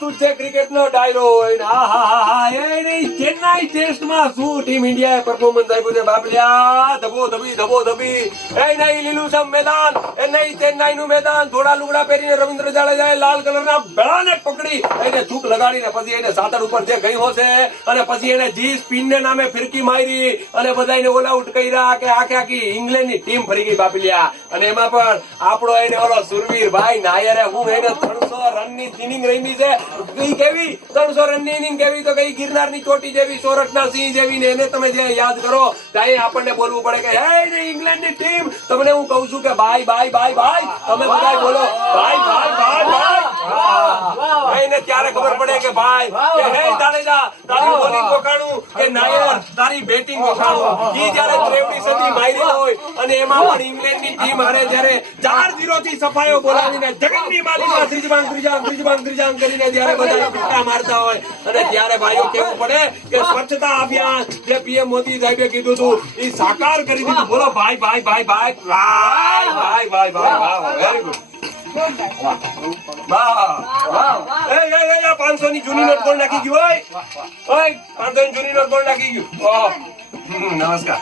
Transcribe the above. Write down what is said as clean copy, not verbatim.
વસ્તુ છે ક્રિકેટનો ડાયરો હોય. આહાહા, એ નહીં ચેન્નાઈ ટેસ્ટમાં શું ટીમ ઇન્ડિયાએ પરફોર્મન્સ આપ્યું છે બાપલિયા. ધબોધબી. એ નહીં લીલુંછમ મેદાન, એ નહીં ચેન્નાઈનું મેદાન. ધોળા લુગડા પહેરીને રવિન્દ્ર જાડેજાએ લાલ કલરના બેડાને પકડી એને થૂક લગાડીને પછી એને સાતર ઉપર જે ગયો છે અને પછી એને જી સ્પિનને નામે ફિરકી મારી અને બધાને ઓલ આઉટ કર્યા કે આખી ઇંગ્લેન્ડની ટીમ ફરી ગઈ બાપલિયા. અને એમાં પણ આપણો એને ઓલો સુરવીર ભાઈ નાયરે હું એને 300 રનની ઇનિંગ રમી છે. કેવી 300 રનની ઇનિંગ કેવી તો કઈ ગિરનારની ચોટી જેવી, સોરઠના સિંહ જેવી. ને એને તમે જે યાદ કરો ત્યાં આપણને બોલવું પડે કે હે ઇંગ્લેન્ડની ટીમ. તમને હું કહું છું કે બાય તમે બધા બોલો બાય. એને ત્યારે ખબર પડે કે ભાઈ કે હે જાડેજા તારી બોલિંગ વખાણું કે નાયર તારી બેટિંગ વખાણું. ઈ જ્યારે 23 સદી મારી હોય અને એમાં પણ ઇંગ્લેન્ડની ટીમ હારે જ્યારે 4-0 થી સફાયો બોલાવીને જગતની માલિકમાં ત્રીજબાંગ કરીને જ્યારે બધા પીટા મારતા હોય અને ત્યારે ભાઈઓ કેવું પડે કે સ્વચ્છતા અભિયાન જે પીએમ મોદી સાહેબે કીધું હતું એ સાકાર કરી દીધું. બોલો ભાઈ. Very good. 500 ની જૂની નોટ ગોળ નાખી ગયું. 500 ની જૂની નોટ ગોળ નાખી ગયું. નમસ્કાર.